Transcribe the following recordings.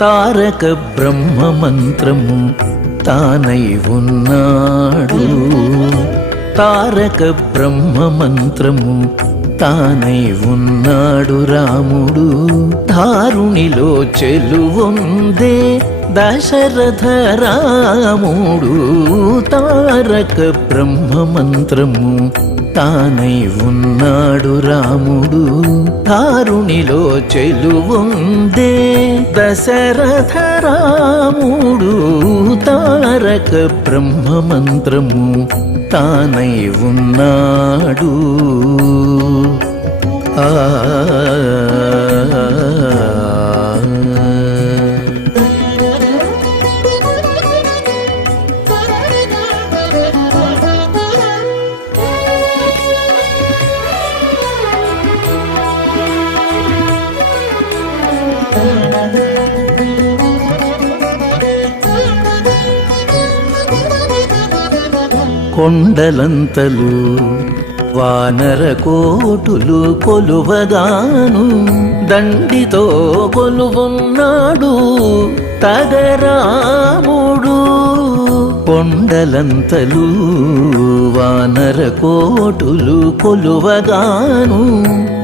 తారక బ్రహ్మ మంత్రము తానై ఉన్నాడు. తారక బ్రహ్మ మంత్రము తానై ఉన్నాడు రాముడు. ధారునిలో చెలువొందే దశరథ రాముడు. తారక బ్రహ్మ మంత్రము తానై ఉన్నాడు రాముడు. ధారునిలో చెలువొందే దశరథ రాముడు. తారక బ్రహ్మ మంత్రము తానై ఉన్నాడు. కొండలంతలు వానర కోటులు కొలువగాను దండితో కొలువున్నాడు తగరాముడు. కొండలంతలు వానర కోటులు కొలువగాను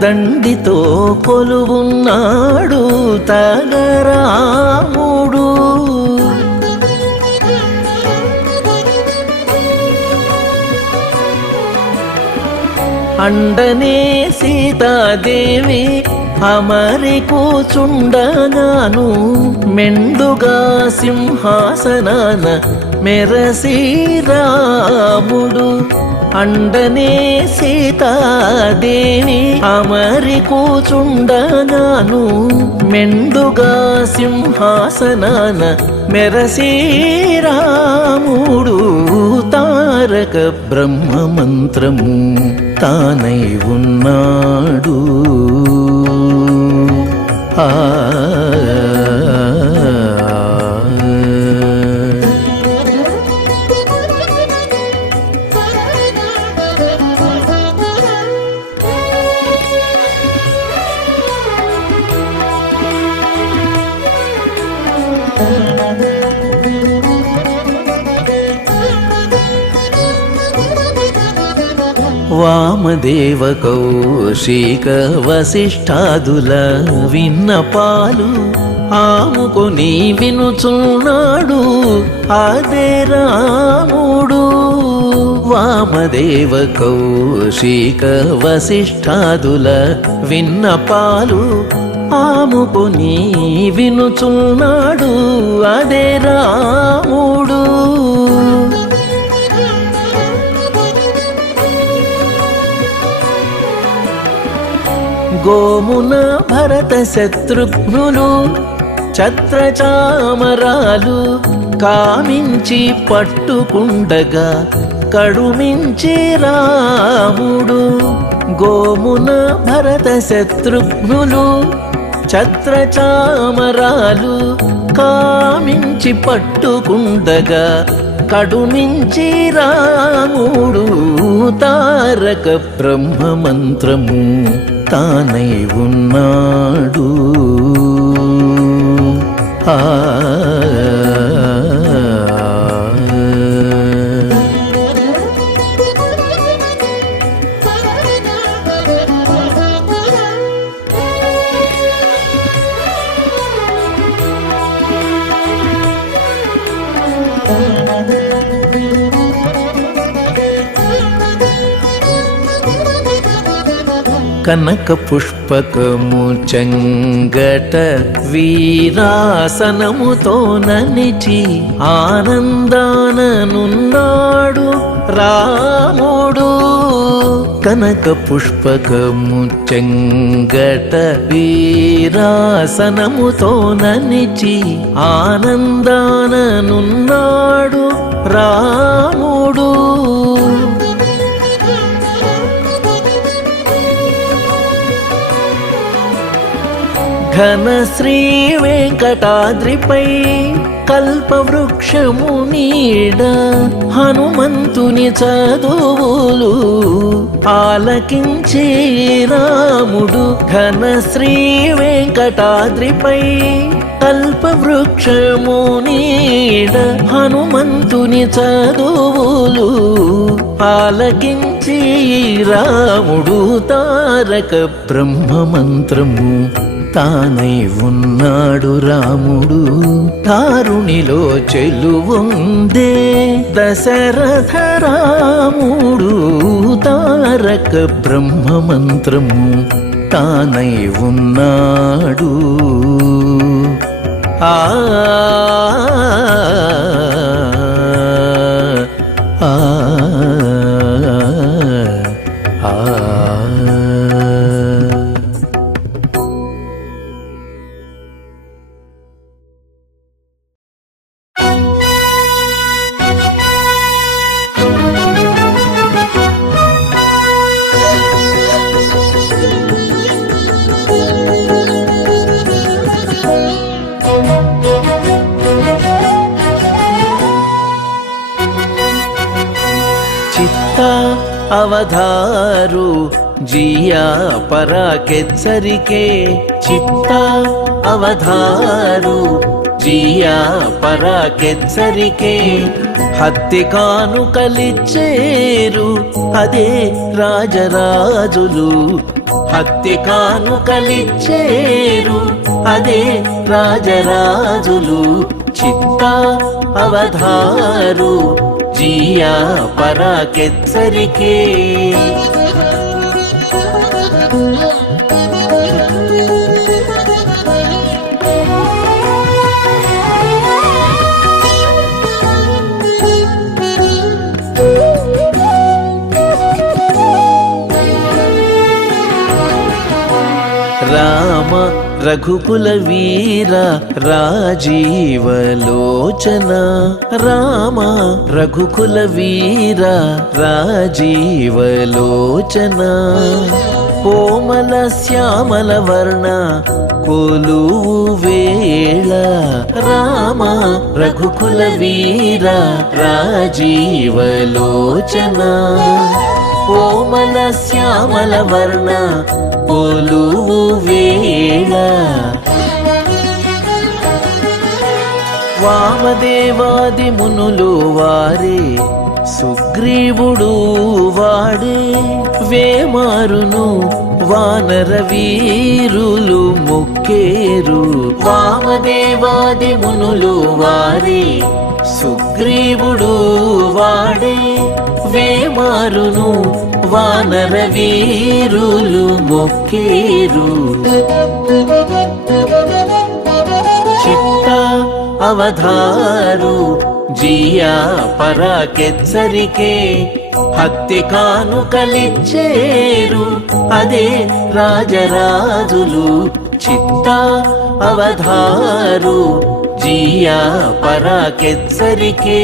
దండితో కొలువున్నాడు తగరాముడు. అండనే సీతాదేవి అమరి కూచుండగాను మెండుగా సింహాసనాన మెరసి రాముడు. అండనే సీతాదేవి అమరి కూచుండగాను మెండుగా సింహాసనాన మెరసి రాముడు. తారక బ్రహ్మ మంత్రము తానై ఉన్నాడు. వామదేవ కౌశిక వశిష్ఠాదుల విన్నపాలు ఆముకొని వినుచున్నాడు అదే రాముడు. వామదేవ కౌశిక వశిష్ఠాదుల విన్నపాలు ఆముకొని వినుచున్నాడు అదే రాముడు. గోమున భరత శత్రుఘ్నులు ఛత్రచామరాలు కామించి పట్టుకుండగా కడుమించి రాముడు. గోమున భరత శత్రుఘ్నులు ఛత్రచామరాలు కామించి పట్టుకుండగా కడుమించి రాముడు. తారక బ్రహ్మ మంత్రము తానై ఉన్నాడు. కనక పుష్పకము చెంగట వీరాసనముతో ననిచి ఆనందాననున్నాడు రాముడు. కనక పుష్పకము చెంగట వీరాసనముతో ననిచి ఆనందాననున్నాడు రాముడు. ఘన శ్రీ వెంకటాద్రిపై కల్పవృక్షము నీడ హనుమంతుని చదువులు ఆలకించే రాముడు. ఘన శ్రీ వెంకటాద్రిపై కల్పవృక్షము వృక్షము నీడ హనుమంతుని చదువులు ఆలకించి రాముడు తారక బ్రహ్మ మంత్రము తానై ఉన్నాడు రాముడు తారుణిలో చెలువుందే దశరథ రాముడు తారక బ్రహ్మ మంత్రము తానై ఉన్నాడు. ఆ అవధారు జియా పరాకెచ్చరికే చిత్త అవధారు జియా పరాకెచ్చరికే హత్తి కానుకలిచ్చేరు అదే రాజరాజులు హత్తి కానుకలిచ్చేరు అదే రాజరాజులు చిత్త అవధారు జియా పరాకెచ్చరికే రామ రఘుకుల వీర రాజీవలోచన రామ రఘుకుల వీర రాజీవలోచన కోమల శ్యామల వర్ణ కొలువు వేళ రామ రఘుకుల వీర రాజీవలోచన కోమల శ్యామల వర్ణ కొలువు వేళ వామదేవాది మునులు వారే సుగ్రీవుడు వాడే వేమారును వానర వీరులు మొక్కేరు వామదేవాది మునులు వారే సుగ్రీవుడు వాడే వేమారును వానర వీరులు మొక్కేరు చిత్త అవధారు జియా పరాకెచ్చరికే హత్తి కానుకలిచ్చేరు అదే రాజరాజులు చిత్త అవధారు జియా పరాకెచ్చరికే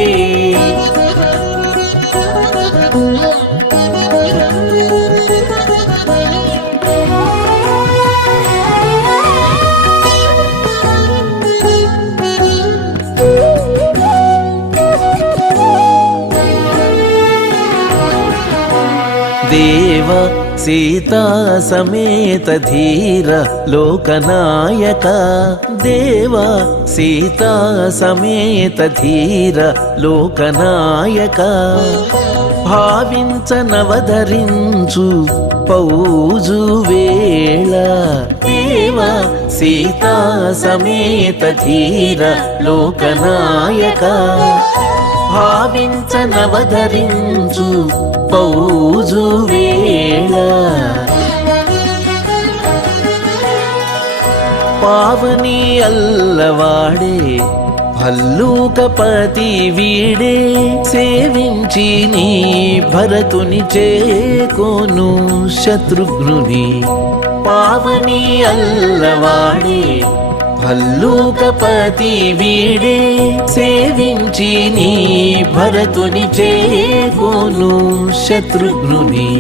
దేవ సీతా సమేత ధీర లోకనాయక దేవ సీతా సమేత ధీర లోకనాయక భావించనవధరించు పౌజు వేళ దేవ సీతా సమేత ధీర లోకనాయక భావించనవధరించు పౌజు వేళ పావని అల్లవాడే భల్లూకపతి వీడే సేవించి నీ భరతుని చేకోను శత్రుఘ్నుని పావని అల్లవాడే భల్లూకపతి వీడే సేవించి నీ భరతుని చేకోను శత్రుఘ్నుని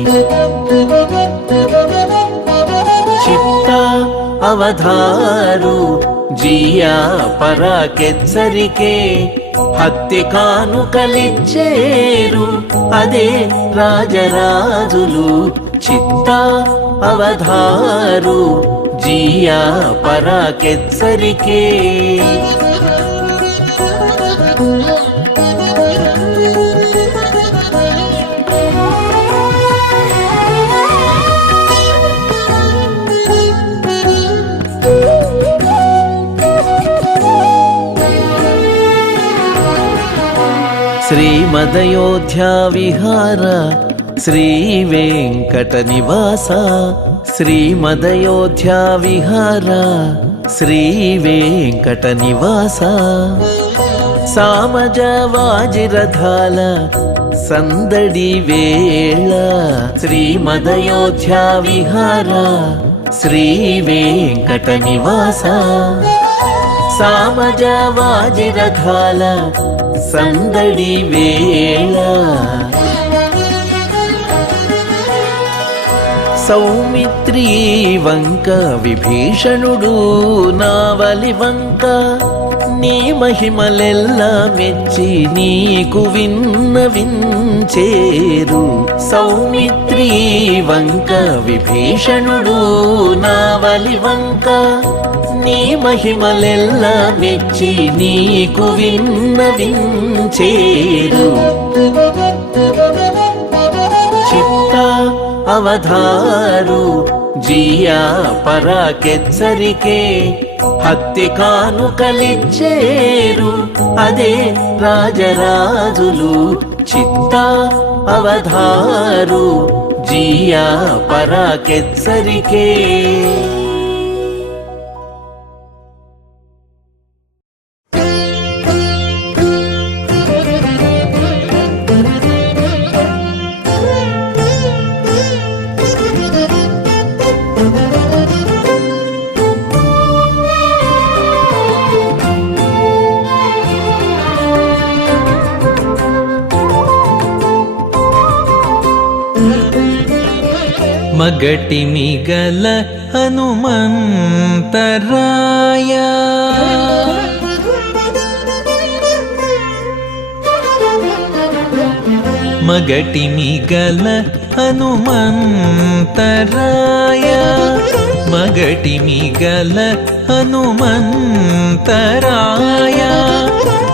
చిత్త అవధారు జియా పరాకెచ్చరికే హత్తి కానుకలిచ్చేరు అదే రాజరాజులు చిత్త అవధారు జియా పరాకెచ్చరికే శ్రీమదయోధ్యా విహార శ్రీ వెంకట నివాస శ్రీమదయోధ్యా విహార శ్రీ వెంకట నివాస సామజ వాజిరథాల సందడి వేళ శ్రీమదయోధ్యా విహార శ్రీ వెంకట నివాస సామజ వాజిరథాల సందడి వేళ సౌమిత్రీ వంక విభీషణుడు నావలి వంక నీ మహిమలెల్లా మెచ్చి నీకు విన్నవించేరు సౌమిత్రీ వంక విభీషణుడు నావలి వంక నీ మహిమలెల్లా మెచ్చి నీకు విన్నవించేరు చిత్త అవధారు జియా పరాకెచ్చరికే హత్తి కానుకలిచ్చేరు అదే రాజరాజులు చిత్త అవధారు జియా పరాకెచ్చరికే మగటి మిగల హనుమంతరాయ మగటి మిగల హనుమంతరాయ మగటి మిగల హనుమంతరాయ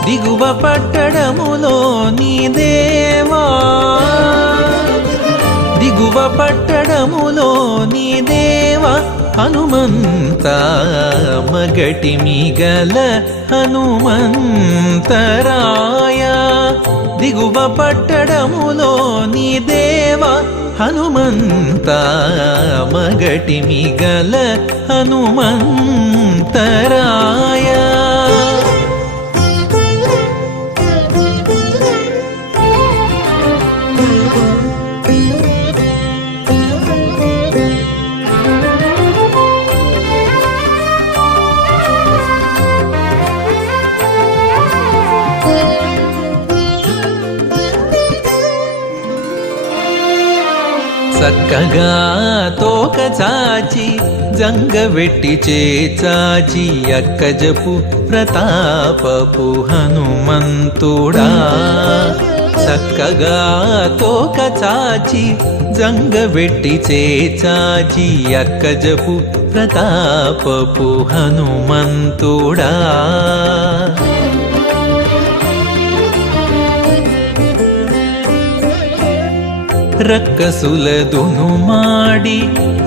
దిగువ పట్టడములో నీ దేవా దిగువ పట్టడములో నీ దేవ హనుమంత మగటి మిగల హనుమంతరాయ దిగువ పట్టడములో నీ దేవ హనుమంత మగటి మిగల హనుమంతరాయ చక్కగా తోక చాచి జంగవెట్టి చేచాచి అక్కజపు ప్రతాపపు హనుమంతుడా చక్కగా తోక చాచి జంగవెట్టి చేచాచి అక్కజపు ప్రతాపపు హనుమంతుడా రక్కసులదును మాడి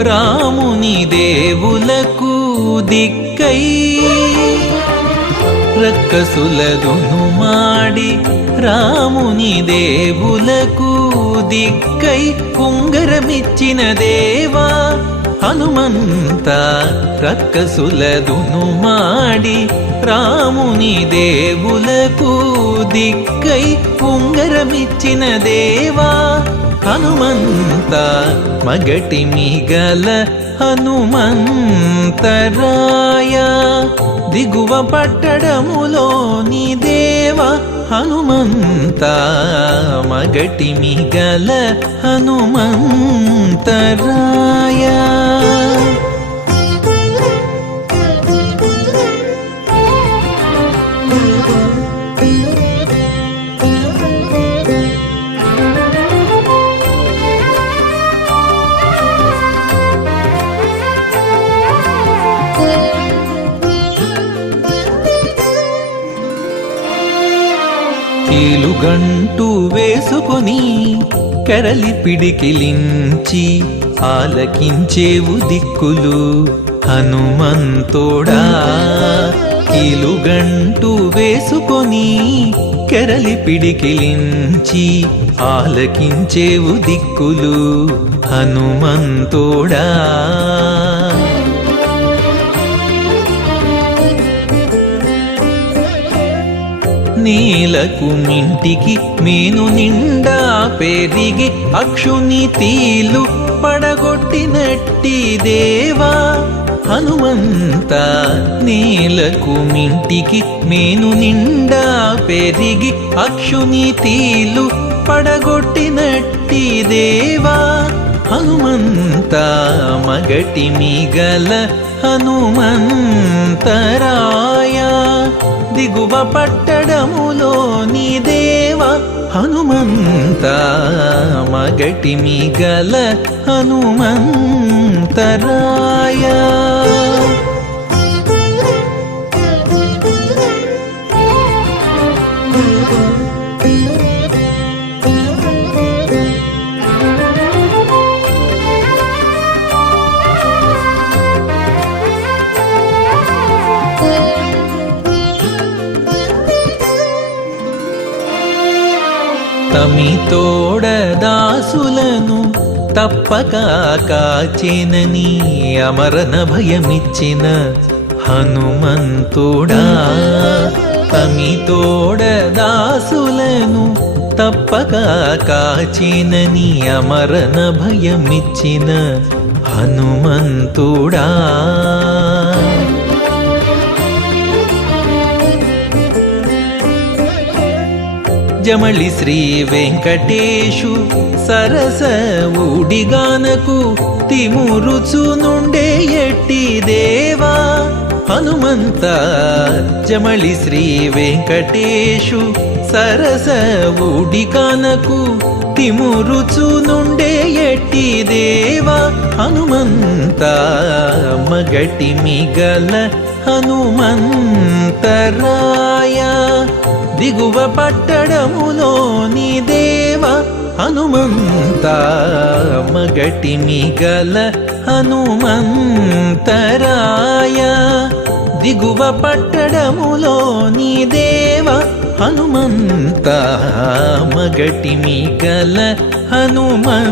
రాముని దేవులకు దిక్కై రక్కసులదును మాడి రాముని దేవులకు దిక్కై ఉంగరమిచ్చిన దేవా హనుమంత రక్కసులదును మాడి రాముని దేవులకు దిక్కై ఉంగరమిచ్చిన దేవా హనుమంత మగటి మిగల హనుమంతరాయ దిగువ పట్టడములో నీ దేవ హనుమంత మగటి మిగల హనుమంతరాయ కీలుగంటూ వేసుకొని కరలి పిడికిలించి ఆలకించేవు దిక్కులు హనుమంతుడా కీలుగంటు వేసుకొని కెరలి పిడికిలించి ఆలకించేవు దిక్కులు హనుమంతుడా. నీలకు మింటికి మేను నిండా పెరిగి అక్షుని తీలు పడగొట్టినట్టి దేవా హనుమంత. నీలకు మింటికి మేను నిండా పెరిగి అక్షుని తీలు పడగొట్టినట్టి దేవా హనుమంత. మగటి మిగల హనుమంతరాయ దిగువ పట్టడములోని దేవ హనుమంత. మగటి మిగల హనుమంతరాయ. తమితోడ దాసులను తప్పక కాచేనని అమరణ భయమిచ్చిన హనుమంతుడా. తమితోడ దాసులను తప్పక కాచేనని అమరణ భయమిచ్చిన హనుమంతుడా. జమళి శ్రీ వెంకటేశు సరస ఊడిగానకు తిమురుచు నుండే ఎట్టి దేవా హనుమంత. జమళి శ్రీ వెంకటేశు సరస ఊడిగానకు తిమురుచు నుండే ఎట్టి దేవా హనుమంత. మగటి మిగల హనుమంతరాయ దిగువ పట్టడములోని దేవ హనుమంత. మగటి మిగల హనుమంతరాయ దిగువ పట్టడములోని దేవ హనుమంత. మగటి మిగల హనుమంతరాయ.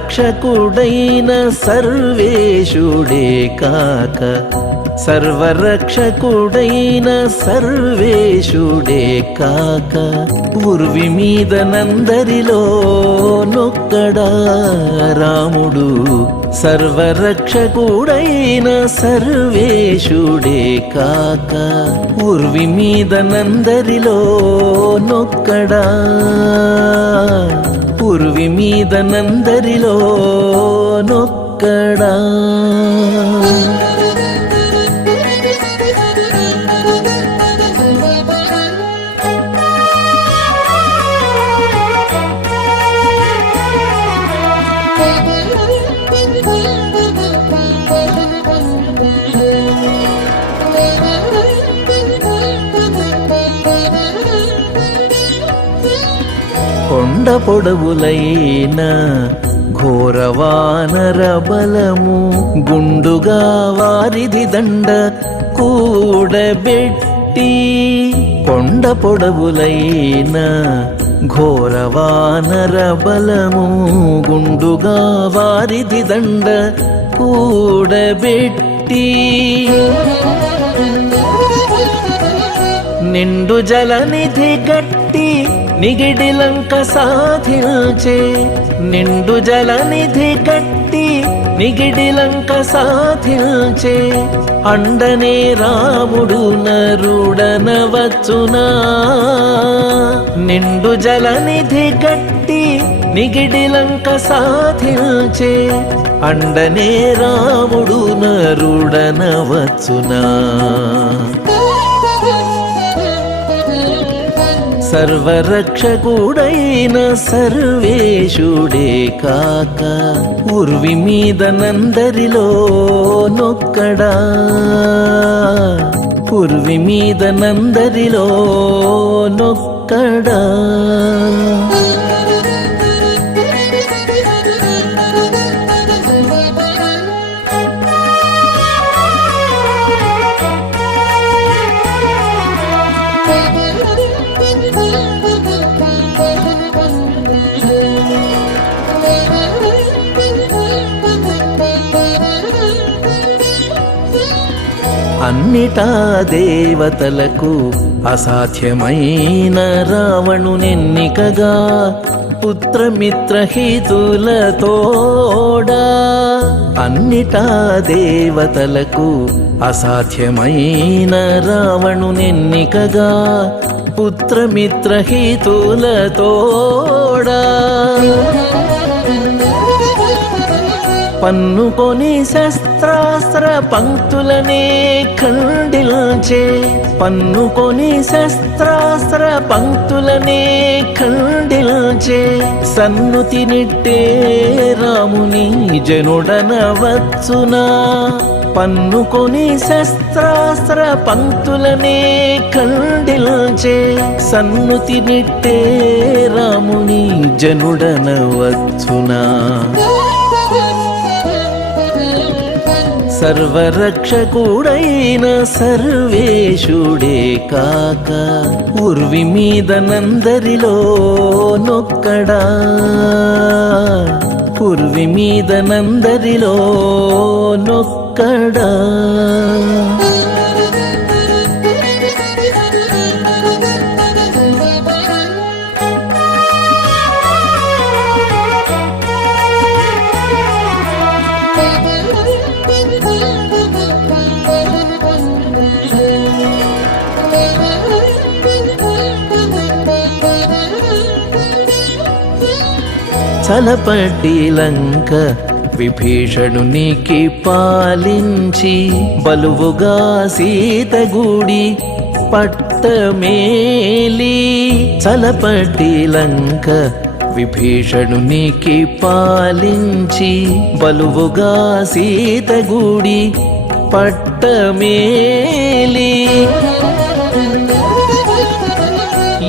సర్వరక్షకుడైన సర్వేశుడే కాక సర్వరక్షకుడైన సర్వేశుడే కాక ఉర్వి మీద నందరిలో నొక్కడా రాముడు. సర్వరక్షకుడైన సర్వేశుడే కాక ఉర్వి మీద నందరిలో నొక్కడా. ఉర్వి మీద నందరిలో నొక్కడా. కొండ పొడవులైన ఘోరవానర బలము గుండుగా వారిది దండ కూడబెట్టి. కొండ పొడవులైన ఘోరవానర బలము గుండుగా వారిది దండ కూడబెట్టి. నిండు జలనిధి గట్టి నిగిడిలంక సాధించే నిండు జలనిధి కట్టి నిగిడిలంక సాధించే అండనే రాముడు నరుడనవచ్చునా నిండు జలనిధి కట్టి నిగిడిలంక సాధించే అండనే రాముడు నరుడనవచ్చునా సర్వరక్షకుడైన సర్వేశుడే కాక ఉర్వి మీద నందరిలో నొక్కడా ఉర్వి మీద నందరిలో నొక్కడా అన్నిటా దేవతలకు అసాధ్యమైన రావణునెన్నికగా పుత్రమిత్రహితులతోడా అన్నిటా దేవతలకు అసాధ్యమైన రావణునెన్నికగా పుత్రమిత్రహితులతోడా పన్నుకొని శస్త్రాస్త్ర పంక్తులనే ఖండిల్చే పన్నుకొని శస్త్రాస్త్ర పంక్తులనే ఖండిల్చే సన్నుతి నిట్టే రాముని జనుడనవచ్చునా పన్నుకొని శస్త్రాస్త్ర పంక్తులనే ఖండిల్చే సన్నుతి నిట్టే రాముని జనుడనవచ్చునా సర్వరక్షకుడైన సర్వేశుడే కాక ఉర్వి మీద నందరిలో నొక్కడా ఉర్వి మీద నందరిలో నొక్కడా చలపటి లంక విభీషణునికి పాలించి బలువుగా సీతగూడి పట్టమేలి చలపటి లంక విభీషణునికి పాలించి బలువుగా సీతగూడి పట్టమేలి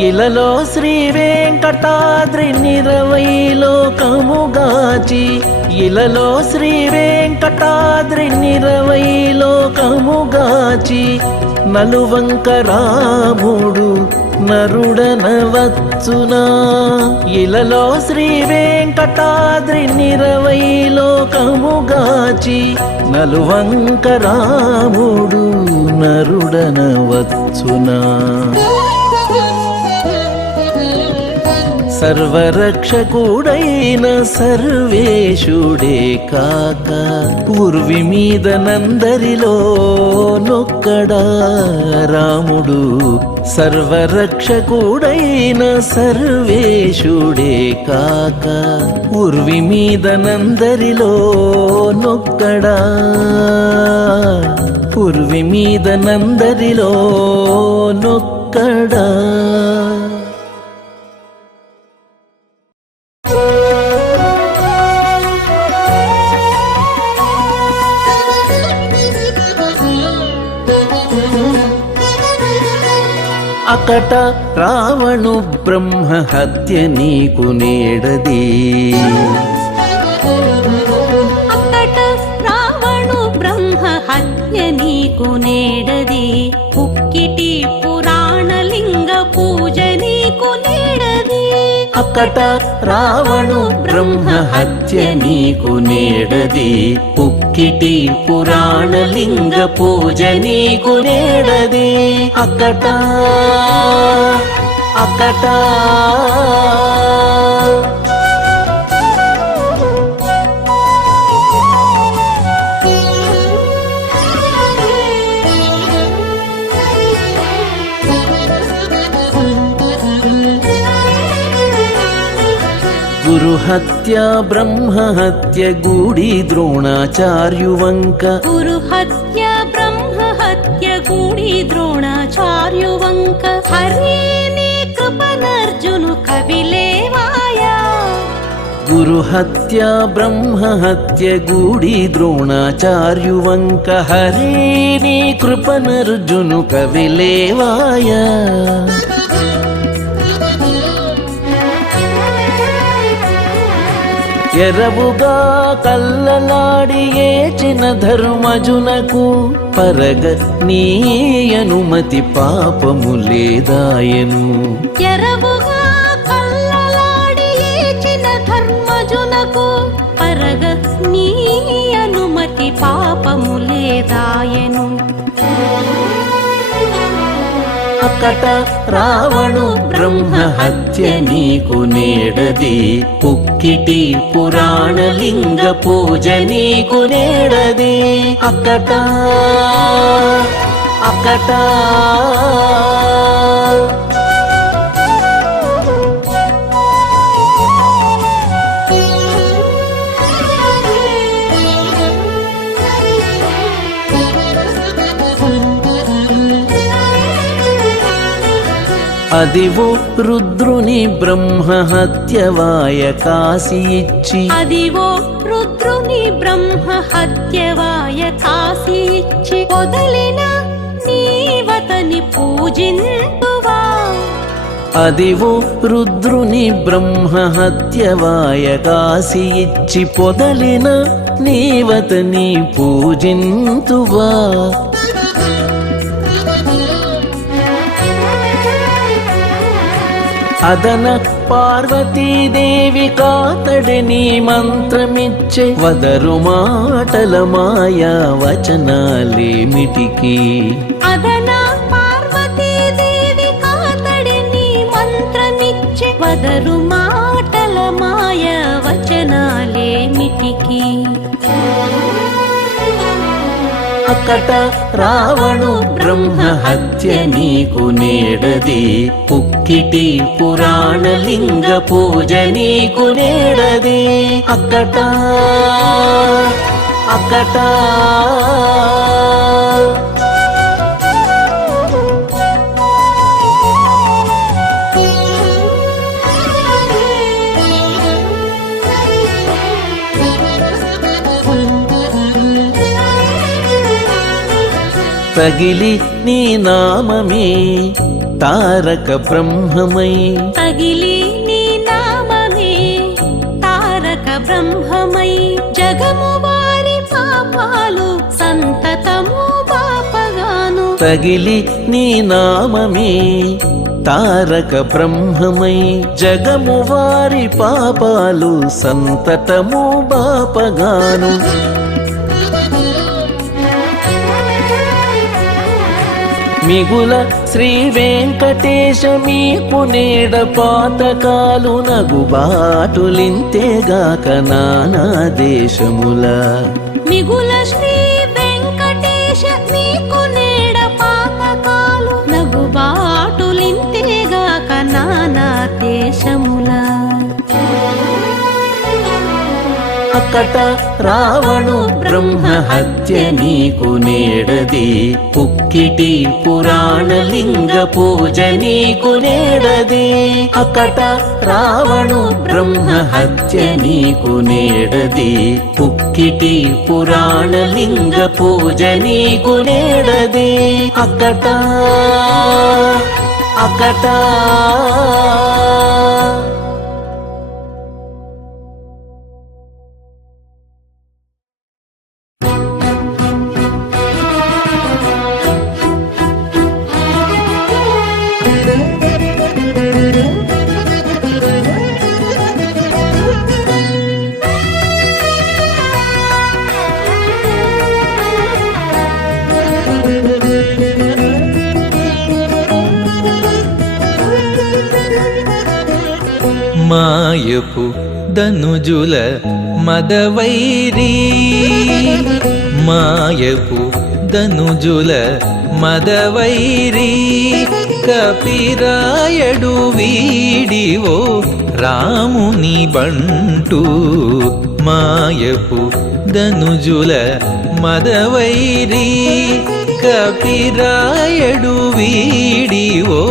ఇలలో శ్రీ వెంకటాద్రి 20 లోకముగాచి ఇలలో శ్రీ వెంకటాద్రి 20 లోకముగాచి నలువంక రాముడు నరుడనవచ్చునా ఇలలో శ్రీ వెంకటాద్రి 20 లోకముగాచి నలువంక రాముడు నరుడనవచ్చునా సర్వరక్షకుడైన సర్వేశుడే కాక ఉర్వి మీద నందరిలో నొక్కడా రాముడు సర్వరక్షకుడైన సర్వేశుడే కాక ఉర్వి మీద నందరిలో నొక్కడా ఉర్వి మీద నందరిలో నొక్కడా అకట రావణు బ్రహ్మ హత్య నీకు నేడది అకట రావణు బ్రహ్మ హత్య నీకు నేడది పుక్కిటి పురాణలింగ పూజ నీకు నేడది అకట రావణు బ్రహ్మ హత్య నీకు నేడది పుక్కిటి పురాణలింగ పూజ నీకు నేడది అకట అకట గురుహత్య బ్రహ్మహత్య గూడి ద్రోణాచార్యువంక గురుహత్య బ్రహ్మహత్య గూడి ద్రోణాచార్యువంక హరిని కృపనర్జును కవిలేవాయ గురుహత్య బ్రహ్మహత్య గూడి ద్రోణాచార్యువంక హరిని కృపనర్జును కవిలేవాయ ఎరవుగా కల్లలాడి ఏచిన ధర్మజునకు పరగ నీ అనుమతి పాపము లేదాయను ఎరవుగా కల్లలాడి ఏచిన ధర్మజునకు పరగ నీ అనుమతి పాపము లేదాయను అకట రావణు బ్రహ్మహత్య నీకు నేడది పుక్కిటి పురాణలింగ పూజ నీకు నేడది అకట అకట అదివో రుద్రుని బ్రహ్మహత్యవాయ కాశీ ఇచ్చి అదివో రుద్రుని బ్రహ్మహత్యవాయ కాశీ ఇచ్చి వదలిన నీవతని పూజింతువా అదివో రుద్రుని బ్రహ్మహత్యవాయ కాశీ ఇచ్చి పొదలిన నీవతని పూజింతువా అదన పార్వతీదేవి కాతడిని మంత్రమిచ్చే వదరు మాటల మాయా వచనాలేమిటికి అదన పార్వతీదేవి కాతడిని మంత్రమిచ్చే వదరు మాటల మాయ వచనాలేమిటికి అకట రావణు బ్రహ్మహత్య నీకు నేడది పుక్కిటి పురాణలింగ పూజ నీకు నేడది అకట అకట తగిలి నీ నామమే తారక బ్రహ్మమై తగిలి నీ నామమే తారక బ్రహ్మమై జగము వారి పాపాలు సంతతము పాపగాను తగిలి నీ నామమే తారక బ్రహ్మమై జగము వారి పాపాలు సంతతము బాపగాను మిగుల శ్రీ వెంకటేశ మీకు నేడ పాతకాలు నగుబాటులింతేగాక నానా దేశముల మిగుల శ్రీ వెంకటేశ మీకు నేడ పాతకాలు నగుబాటులింతేగాక నానా దేశముల అకట రావణు బ్రహ్మహత్య నీకు నేడది పుక్కిటి పురాణలింగ పూజ నీకు నేడది అకట రావణు బ్రహ్మహత్య నీకు నేడది పుక్కిటి పురాణలింగ పూజ నీకు నేడది అకట అకట మాయపు ధనుజుల మదవైరీ మాయపు ధనుజుల మదవైరీ కపిరాయడు వీడివో రాముని బంటు మాయపు ధనుజుల మదవైరీ కపిరాయడు వీడివో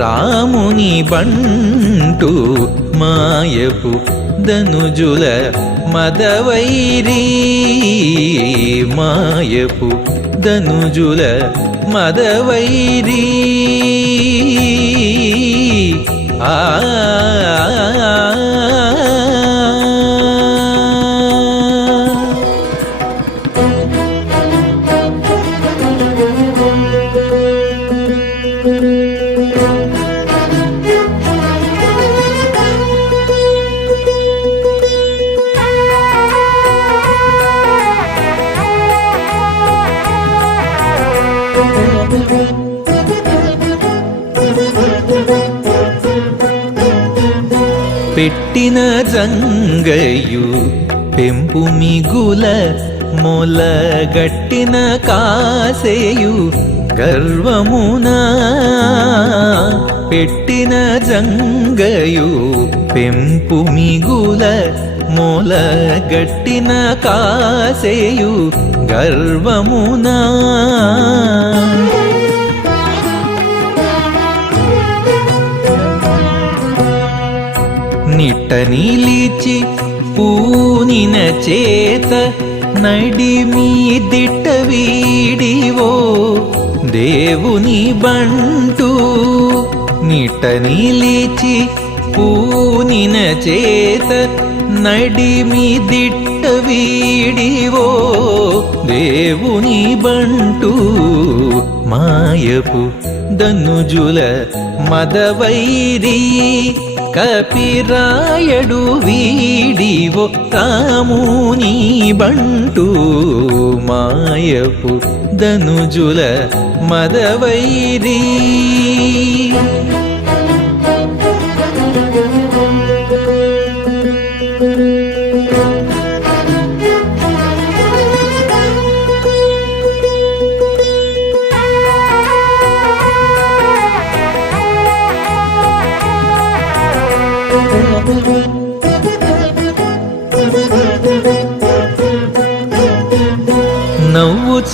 రాముని బంటు మాయపు ధనుజుల మదవైరీ మాయపు ధనుజుల మదవైరీ ఆ పెట్టిన జంగయు పెంపు మిగుల మొలగట్టిన కాసేయు గర్వమునా పెట్టిన జంగయు పెంపు మిగుల మొలగట్టిన కాసేయు గర్వమునా నిట్ట నిలిచి పూనిన చేత నడిమి దిట్ట వీడివో దేవుని బంటు నిట్ట నిలిచి పూనిన చేత నడిమి దిట్ట వీడివో దేవుని బంటు మాయపు ధనుజుల మదవైరీ కపిరాయడు వీడివో రాముని బంటు మాయపు ధనుజుల మదవైరీ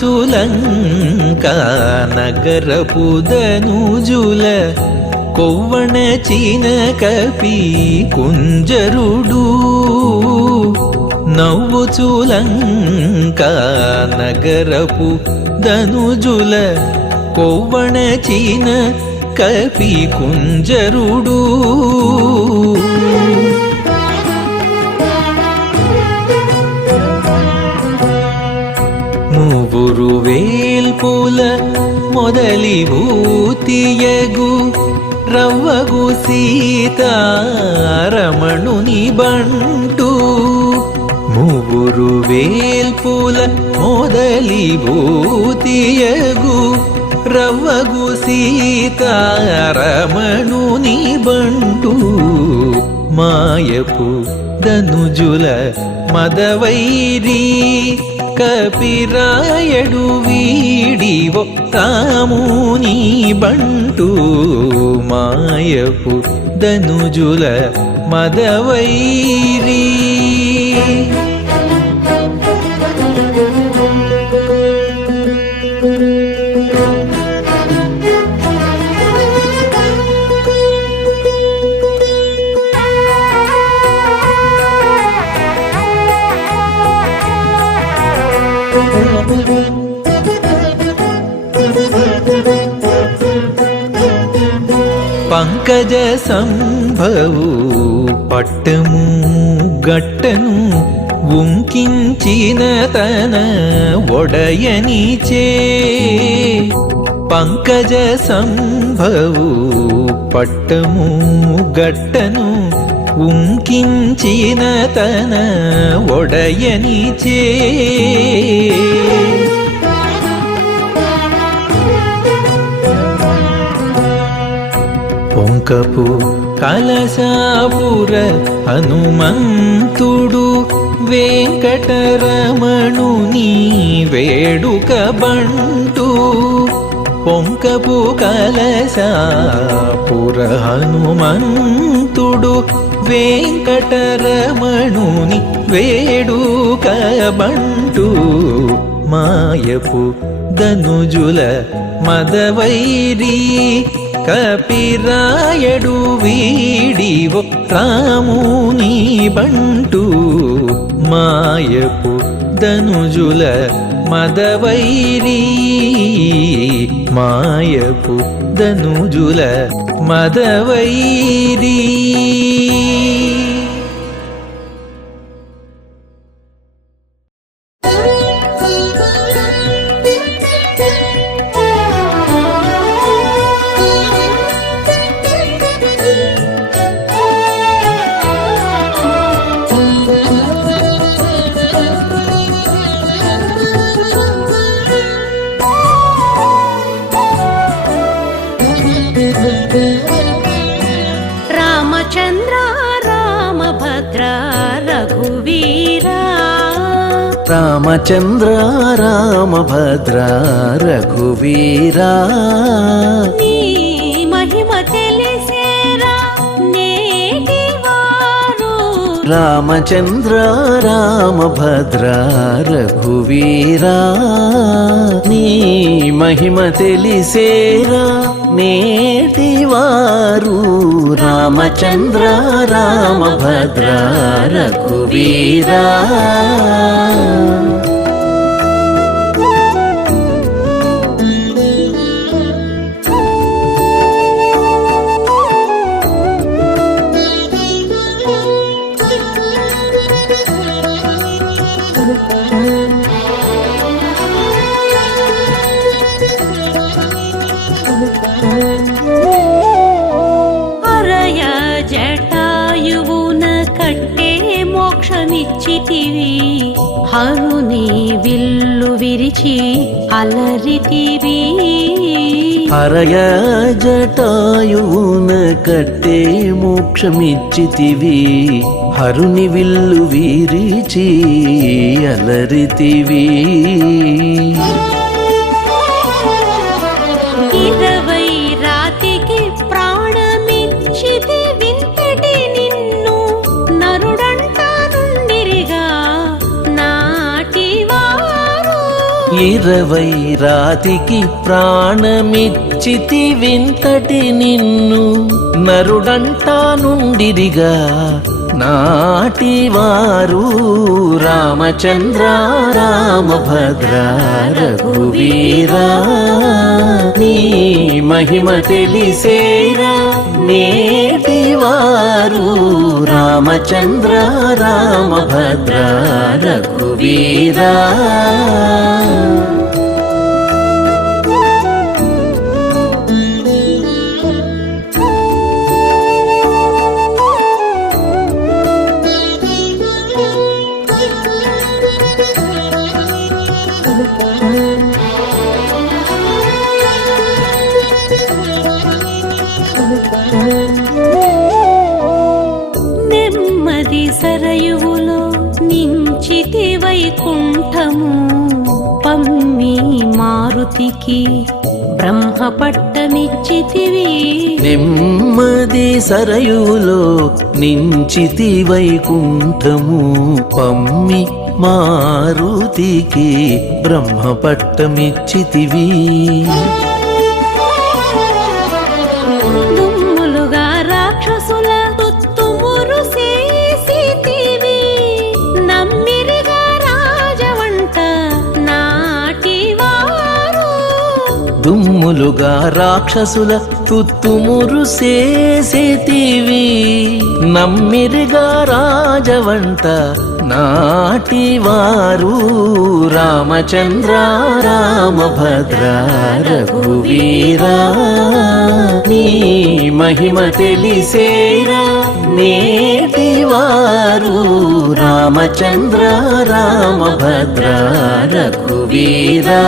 నవ్వుచులంక నగరపు ధనుజుల కొవ్వణ చీన కపి కుంజరుడు నవ్వుచులంక నగరపు ధనుజుల కొవ్వణ చీన కపి కుంజరుడు మూవురు వేల్పుల మొదలి భూతియగు రవ్వగు సీతారమణుని బంటు మూవురు వేల్పుల మొదలి భూతియగు రవ్వగు సీతారమణుని బంటు మాయపు ధనుజుల మదవైరీ కపిరాయడు వీడివో రాముని బంటు మాయపు ధనుజుల మదవైరీ పంకజ సంభవు పట్టము గట్టను ఉంకించిన తన ఒడయనిచే పంకజ సంభవు పట్టము గట్టను ఉంకించిన తన ఒడయనిచే పొంకపు కలశాపుర హనుమంతుడు వెంకటరమణుని వేడుక బంటు పొంకపు కలశాపుర హనుమంతుడు వెంకటరమణుని వేడుక బంటు మాయపు ధనుజుల మదవైరి కపిరాయడు వీడివో రాముని బంటు మాయపు ధనుజుల మదవైరి మాయపు ధనుజుల మదవైరి. రామచంద్ర రామభద్ర రఘువీరా రామచంద్ర రామభద్ర రఘువీరా నీ మహిమ తెలిసేరా నేటివారు రామచంద్ర రామభద్ర రఘువీరా నీ మహిమ తెలిసేరా నేటివారు రామచంద్ర రామభద్ర రఘువీరా. అరయ జటాయువున కట్టే మోక్షమిచ్చితివి హరుని విల్లు విరిచి అలరితివి హరయ జటాయువున కట్టే మోక్షమిచ్చితివి హరుని విల్లు విరిచి అలరితివి 20 రాతికి ప్రాణమిచ్చితి వింతటి నిన్ను నరుడంట నుండిరిగా నాటివారు 20 రాతికి ప్రాణమిచ్చితి వింతటి నిన్ను నరుడంటా నుండిరిగా నాటివారు రామచంద్ర రామభద్ర రఘువీరా నీ మహిమ తెలిసేరా నేటివారు రామచంద్ర రామభద్ర రఘువీరా. నెమ్మది సరయువులో నించితి వైకుంఠము పమ్మి మారుతికి బ్రహ్మ పట్టమిచ్చితివి నెమ్మది సరయులో నించితి వైకుంఠము పమ్మి మారుతికి బ్రహ్మ పట్టమిచ్చితివి దుమ్ములుగా రాక్షసుల తుత్తుమురు చేసితివి నమ్మిరిగా రాజవంట నాటివారు దుమ్ములుగా రాక్షసుల తుత్తుమురు చేసేతివి నమ్మిరిగా రాజవంట నాటివారు రామచంద్ర రామభద్ర రఘువీరా నీ మహిమ తెలిసేరా నేటివారు రామచంద్ర రామభద్ర రఘువీరా.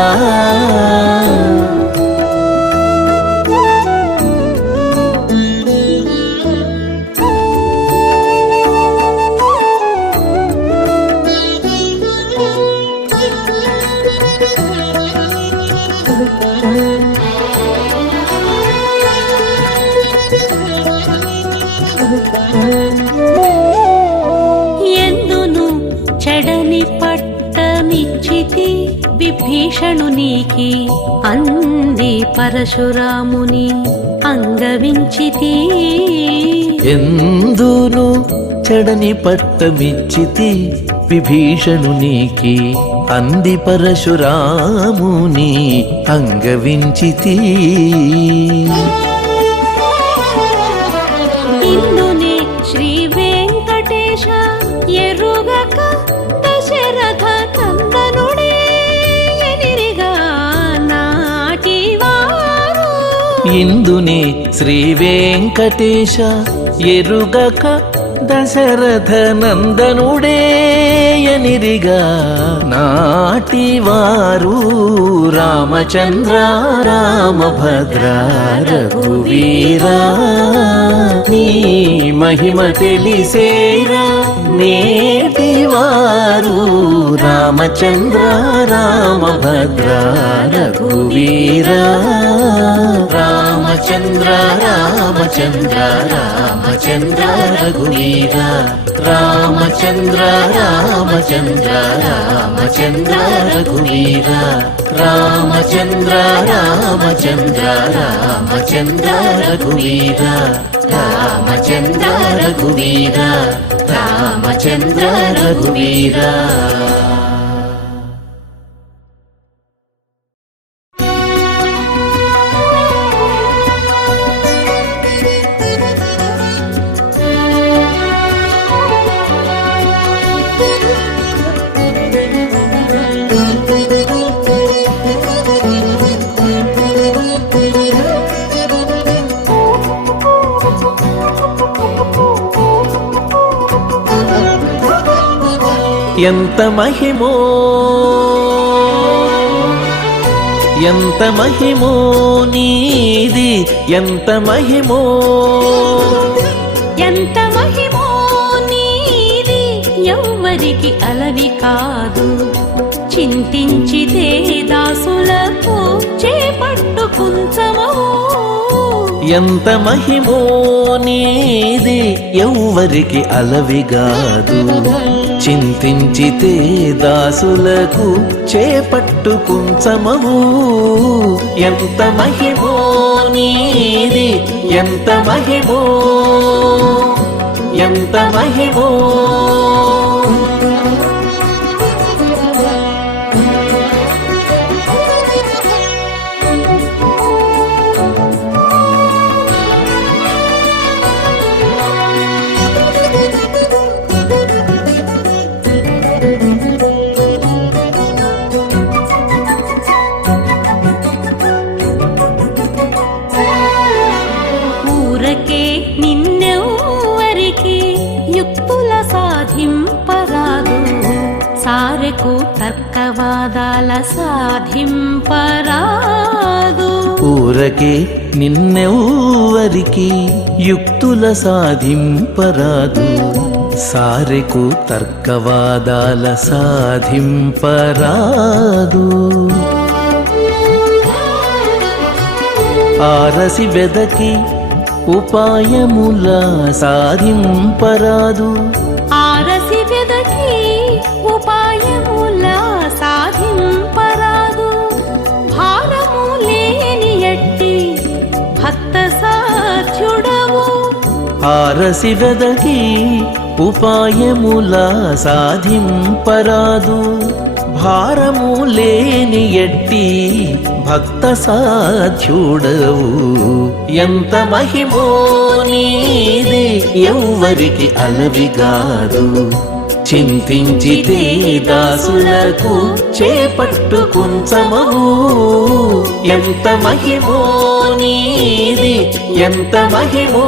ఎందును చెడని పట్టమిచ్చితి విభీషణునికి అంది పరశురాముని అంగవించితి. ఎందును చెడని పట్టమిచ్చితి విభీషణునికి అంది పరశురాముని అంగవించితి. ఇందునే శ్రీ వెంకటేశ ఎరుగక దశరథ నందనుడే ఎనిరిగా నాటివారు. ఇందునే శ్రీ వెంకటేశ ఎరుగక దశరథ నందనుడే ఎనిరిగా నాటివారు. రామచంద్ర రామభద్ర రఘువీరా నీ మహిమ తెలిసేరా నేటివారు. రామచంద్ర రామభద్ర రఘువీరా రామచంద్ర రామచంద్ర రామచంద్ర రఘువీరా రామచంద్ర రామచంద్ర రామచంద్ర రఘువీరా రామచంద్ర రామచంద్ర రామచంద్ర రఘువీరా రామచంద్ర రఘువీరా రామచంద్ర రఘువీరా. ఎంత మహిమో ఎంత మహిమో నీది ఎంత మహిమో ఎంత మహిమో నీది ఎవ్వరికి అలవి కాదు. చింతించితే దాసులకు చేపట్టు కుంచమో. ఎంత మహిమో నీది ఎవ్వరికి అలవిగాదు. చింతించితే దాసులకు చేపట్టు కుంచమవు. ఎంత మహిమో నీది ఎంత మహిమో ఎంత మహిమో. సారెకు తర్కవాదాల సాధింపరాదు. ఊరకే నిన్నెవ్వరికి యుక్తుల సాధింపరాదు. సారెకు తర్కవాదాల సాధింపరాదు. ఆరసి వెదకి ఉపాయముల సాధింపరాదు. ఆరసి వెదకి ఉపాయముల సాధింపరాదు. భారము లేని ఎట్టి భక్త సాధ్యుడవు. ఆరసి వెదకి ఉపాయముల సాధింపరాదు. భారము లేని ఎట్టి భక్త సాధ్యుడవు. ఎంత మహిమో నీది ఎవ్వరికి అలవిగాదు. చింతించితే దాసులకు చేపట్టు కుంచమవు. ఎంత మహిమో నీది ఎంత మహిమో.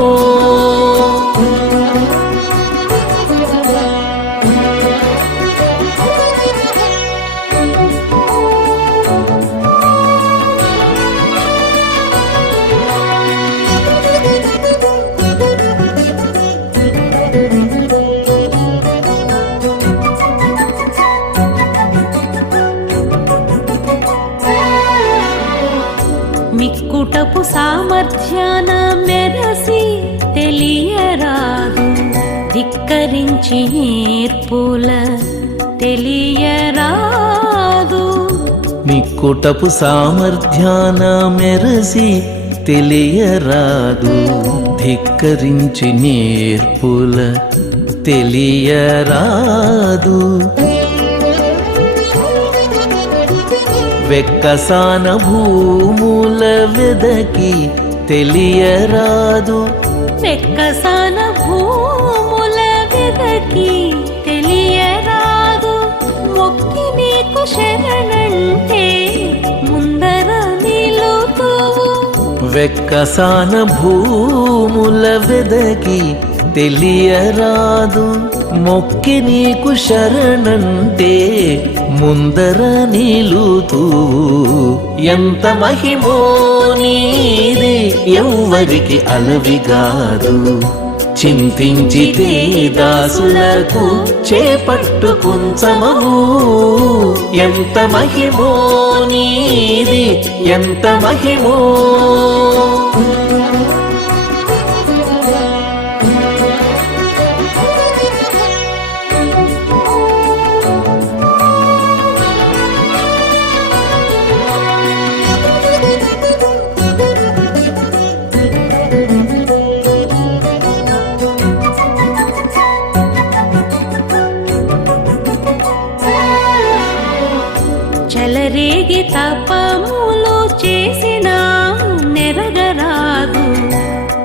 మిక్కుటపు సామర్థ్యాన మెరసి తెలియ ధిక్కరించి నేర్పుల తెలియరాదు. మిక్కుటపు సామర్థ్యాన మెరసి తెలియరాదు. ధిక్కరించి నేర్పుల తెలియరాదు. వెక్కసాన భూముల వెదకి తెలియరాదు. వెక్కసాన భూముల వెదకి తెలియరాదు. మొక్కి నీకు శరణంటే ముందర నిలుతువు. వెక్కసాన భూముల వెదకి తెలియరాదు. మొక్కి నీకు శరణంటే ముందర నిలుతూ. ఎంత మహిమో నీది ఎవ్వరికి అలవిగాదు. చింతించితే దాసులకు చేపట్టుకుంచమవు. ఎంత మహిమో నీది ఎంత మహిమో. చెలరేగి తపములు చేసిన నెరగరాదు.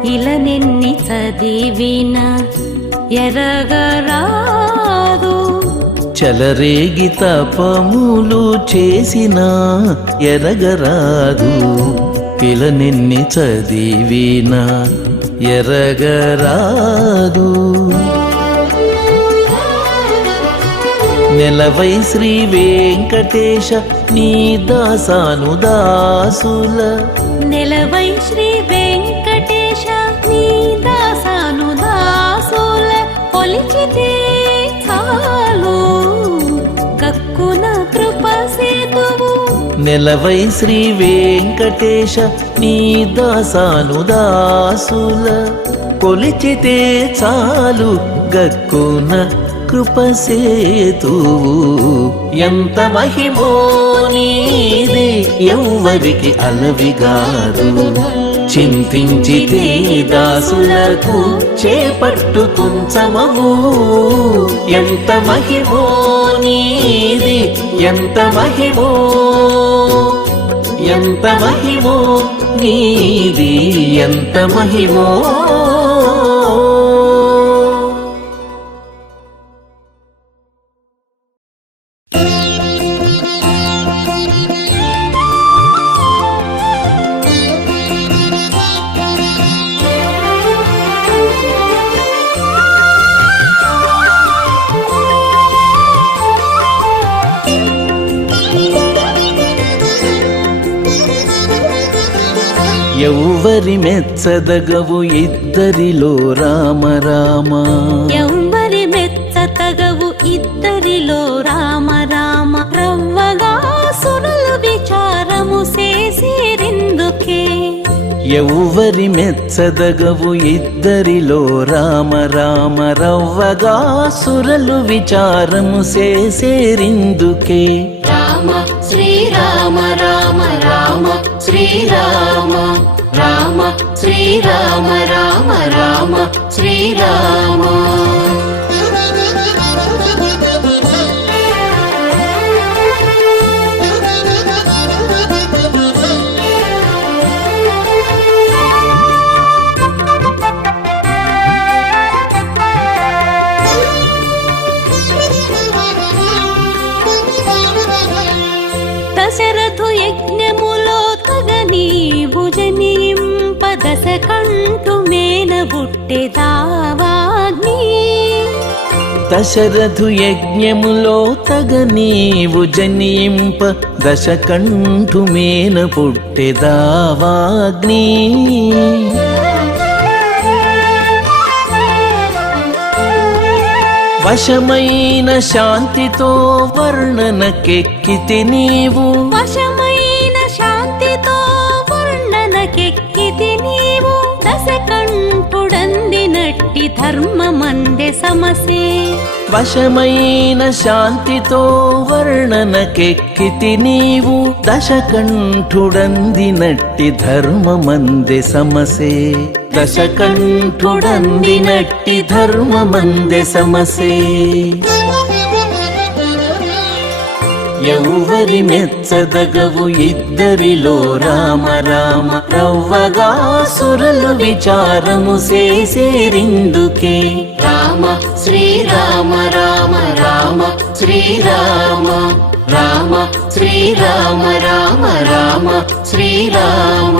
ఇలనెన్ని చదివిన ఎరగరాదు. చెలరేగి తపములు చేసిన ఎరగరాదు. పిలనెన్ని చదివిన ఎరగరాదు. నెలవై శ్రీ వెంకటేశ నీ దాసాను దాసుల. నెలవై శ్రీ వెంకటేశ నీ దాసాను దాసుల. కొలిచితే చాలు కక్కున కృప సేతువు. నెలవై శ్రీ వెంకటేశ నీ దాసాను దాసుల. కొలిచితే చాలు గక్కున కృపసేతువు. ఎంత మహిమో నీది ఎవ్వరికి అలవిగాదు. చింతించితే దాసులకు చేపట్టుకుంచమవు. ఎంత మహిమో నీది ఎంత మహిమో. ఎంత మహిమో నీది ఎంత మహిమో. ఎవ్వరి మెచ్చదగవు ఇద్దరిలో రామ రామ. ఎవ్వరి మెచ్చతగవు ఇద్దరిలో రామ రామ. రవ్వగా సురులు విచారము చేసిరిందుకే. ఎవ్వరి మెచ్చదగవు ఇద్దరిలో రామ రామ. రవ్వగా సురలు విచారము చేసేరిందుకే. రామ శ్రీరామ రామ రామ శ్రీరామ. రామ శ్రీరామ రామ రామ శ్రీరామ. దశరథు యజ్ఞములో తగని భుజనింప. దశకంఠు మేనబుట్టె దావాగ్ని. దశరథు యజ్ఞములో తగ నీవు జనింప. దశకంఠు మేన పుట్టెదావాగ్ని. వశమైన శాంతితో వర్ణనకెక్కితి నీవు. వశమైన శాంతితో వర్ణనకెక్కితి నీవు. దశకంఠుడందినట్టి దినట్టి ధర్మమందె సమసే వశమైన శాంతితో వర్ణనకెక్కితి నీవు దశకంఠుడందినట్టి ధర్మమందె సమసే దశకంఠుడందినట్టి ధర్మమందె సమసే ఎవ్వరి మెచ్చదగవు ఇద్దరిలో రామ రామ రవ్వగా సురలు విచారము చేసేరిందుకే రామ శ్రీరామ రామ రామ శ్రీరామ రామ శ్రీరామ రామ రామ శ్రీరామ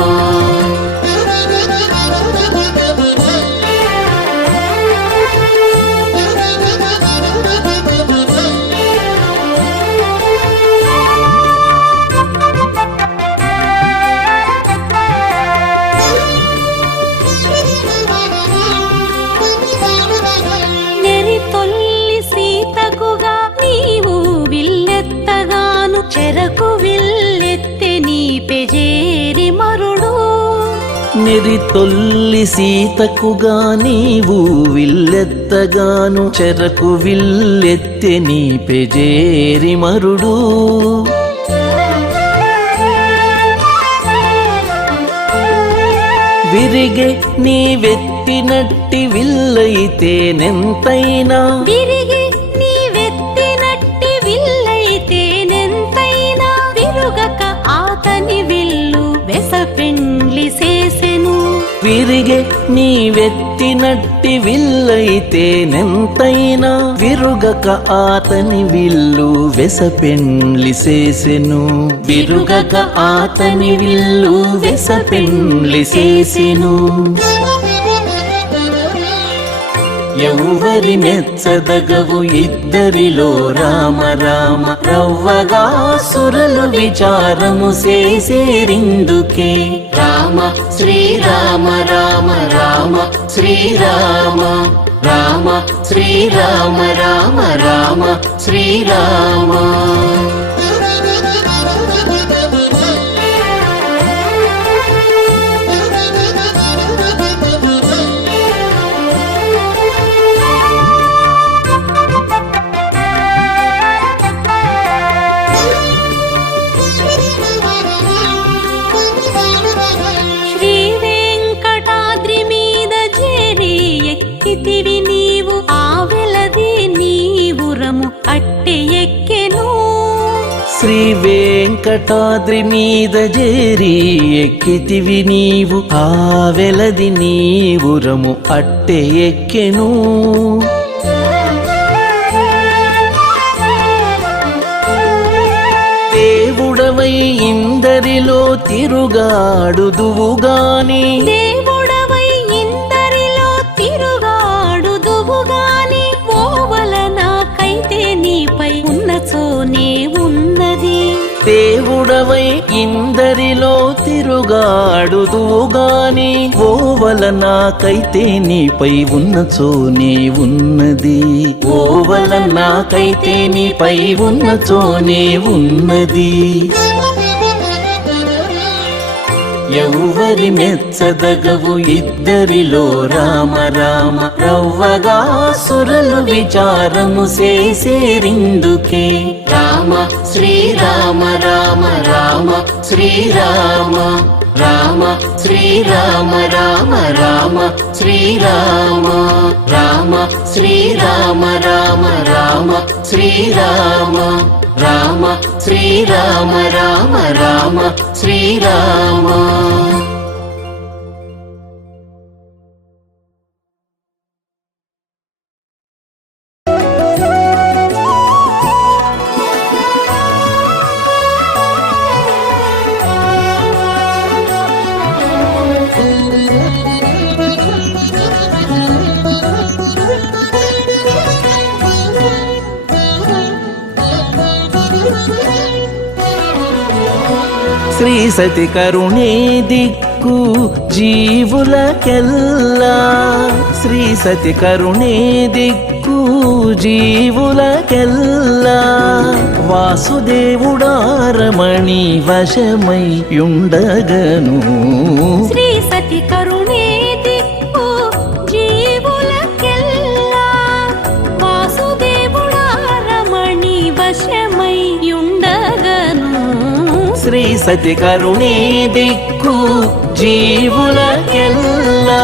చెరకు విల్లెత్తె నీ పెజేరి మరుడు నిరి తొల్లి సీతకుగా నీవు విల్లెత్తగాను చెరకు విల్లెత్తె నీ పెజేరి మరుడు విరిగే నీ వెత్తినట్టి విల్లైతే నెంతైనా విరిగి నీ వెత్తినట్టి విల్లైతే నెంతైనా విరుగక ఆతని విల్లు వెసపెండ్లి చేసెను విరిగే నీ వెత్తినట్టి విల్లైతే నెంతైనా విరుగక ఆతని విల్లు వెసపెండ్లి చేసెను విరుగక ఆతని విల్లు వెసపెండ్లి చేసెను ఎవ్వరి మెచ్చదగవు ఇద్దరిలో రామ రామ రవ్వగా సురలు విచారము చేసేరిందుకే రామ శ్రీరామ రామ రామ శ్రీరామ రామ శ్రీరామ రామ రామ శ్రీరామ ఎక్కితివి నీవు ఆవెలది నీవురము అట్టె ఎక్కెను శ్రీ వెంకటాద్రి మీద చేరి ఎక్కితివి నీవు ఆవెలది నీవురము అట్టె ఎక్కెను దేవుడవై ఇందరిలో తిరుగాడుదువుగాని దేవుడవై ఇందరిలో తిరుగాడుదువుగాని ఓవల నాకైతే నీపై ఉన్నచోనే ఉన్నది ఓవల నాకైతే నీపై ఉన్నచోనే ఉన్నది ఎవ్వరి మెచ్చదగవు ఇద్దరిలో రామ రామ రవ్వగా సురలు విచారము చేసేరిందుకే రామ శ్రీరామ రామ రామ శ్రీరామ రామ శ్రీరామ రామ రామ శ్రీరామ రామ శ్రీరామ రామ రామ శ్రీరామ రామ శ్రీరామ రామ రామ శ్రీరామ శ్రీ సతి కరుణే దిక్కు జీవులకెల్లా శ్రీ సతి కరుణే దిక్కు జీవులకెల్లా వాసుదేవుడారమణి వశమై ఉండగను శ్రీ సతి కరుణే దిక్కు జీవులకెల్లా శ్రీ సతి కరుణే దిక్కు జీవులకెల్లా.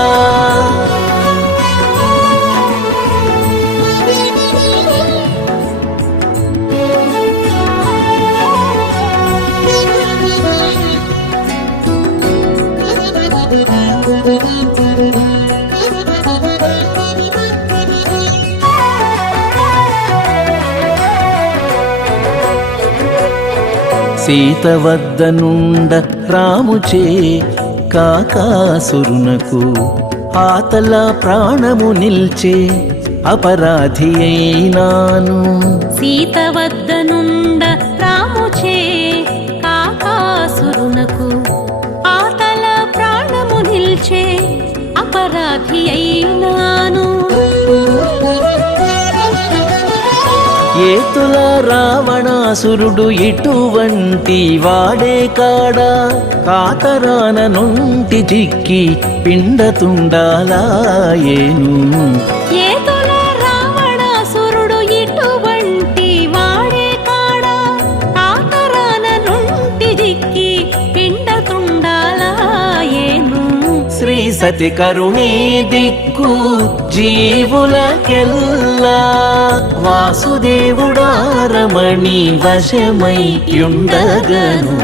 సీత వద్ద నుండ రాముచే కాకాసురునకు ఆతల ప్రాణము నిల్చే అపరాధి అయినాను. సీత వద్ద నుండ రాముచే కాకాసురునకు ఆతల ప్రాణము నిల్చే అపరాధి అయినాను. ఏతుల రావణాసురుడు ఇటువంటి వాడే కాడా, కాతరాన నుండి చిక్కి పిండతుండాలాయేను. ఏతుల రావణాసురుడు ఇటువంటి వాడే కాడా, కాతరాన నుండి చిక్కి పిండతుండాలాయేను. శ్రీ సతి కరుణే దిక్కు జీవులకెల్లా. వాసుదేవుడారమణి వశమై యుండగను.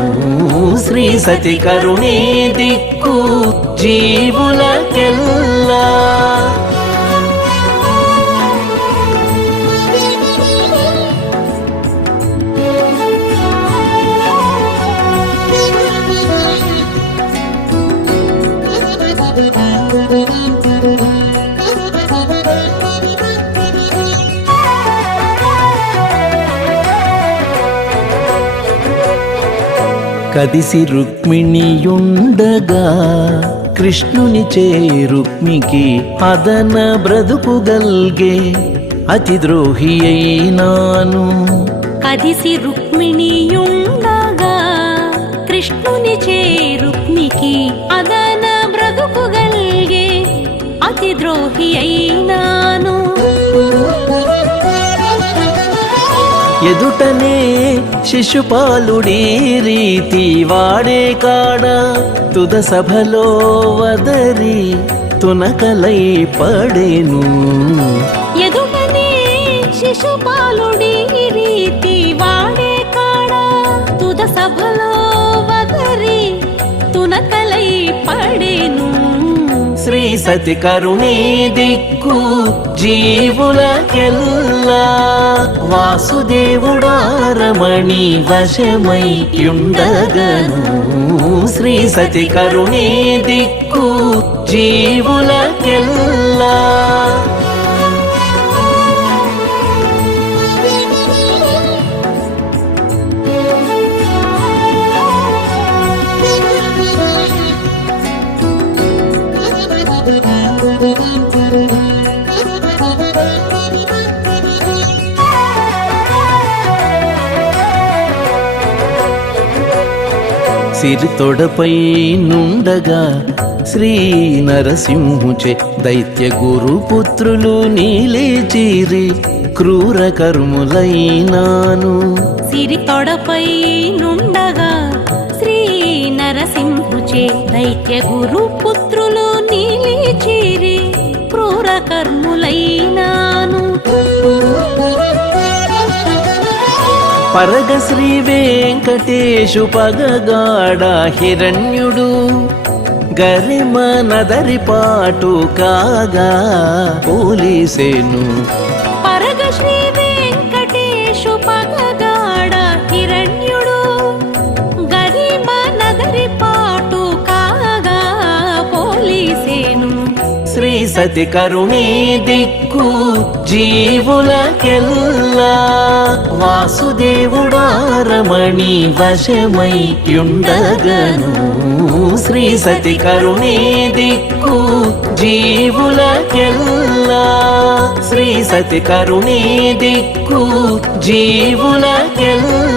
శ్రీ సతి కరుణే దిక్కు జీవులకెల్లా. కదిసి రుక్మిణియుండగా కృష్ణుని చే రుక్మికి అదన బ్రతుకుగల్గే అతి ద్రోహి అయినాను. కదిసి రుక్మిణియుండగా కృష్ణుని చే రుక్మికి అదన బ్రతుకుగల్గే అతి ద్రోహి అయినాను. ఎదుటనే శిశుపాలుడీ రీతి వాడే కాడా, తుద సభలో వదరి తునకలై పడేను. ఎదుటనే శిశుపాలుడి రీతి వాడే కాడా, తుద సభలో వదరి తునకలై పడేను. శ్రీ సతి కరుణే దిక్కు జీవులకెల్లా. వాసుదేవుడారమణి వశమై యుండగను. శ్రీ సతి కరుణే దిక్కు జీవులకెల్లా. సిరితొడపై నుండగా శ్రీ నరసింహుచే దైత్య గురుపుత్రులు నీలేచిరి క్రూర కర్ములైనాను. సిరి తొడపై నుండగా శ్రీ నరసింహుచే దైత్య గురు పుత్రులు నీలిచిరి క్రూర కర్ములైనాను. పరగ శ్రీ వెంకటేశు పగగాడ హిరణ్యుడు గరిమ నదరిపాటు కాగా పోలీసేను. పరగ శ్రీ వెంకటేశు పగగాడ హిరణ్యుడు గరిమ నదరిపాటు కాగా పోలీసేను. శ్రీ సతి కరుణే దిక్కు జీవులకెల్లా. వాసుదేవుడారమణి వశమై యుండగను. శ్రీ సతి కరుణే దిక్కు జీవులకెల్లా. శ్రీ సతి కరుణే దిక్కు జీవులకెల్లా.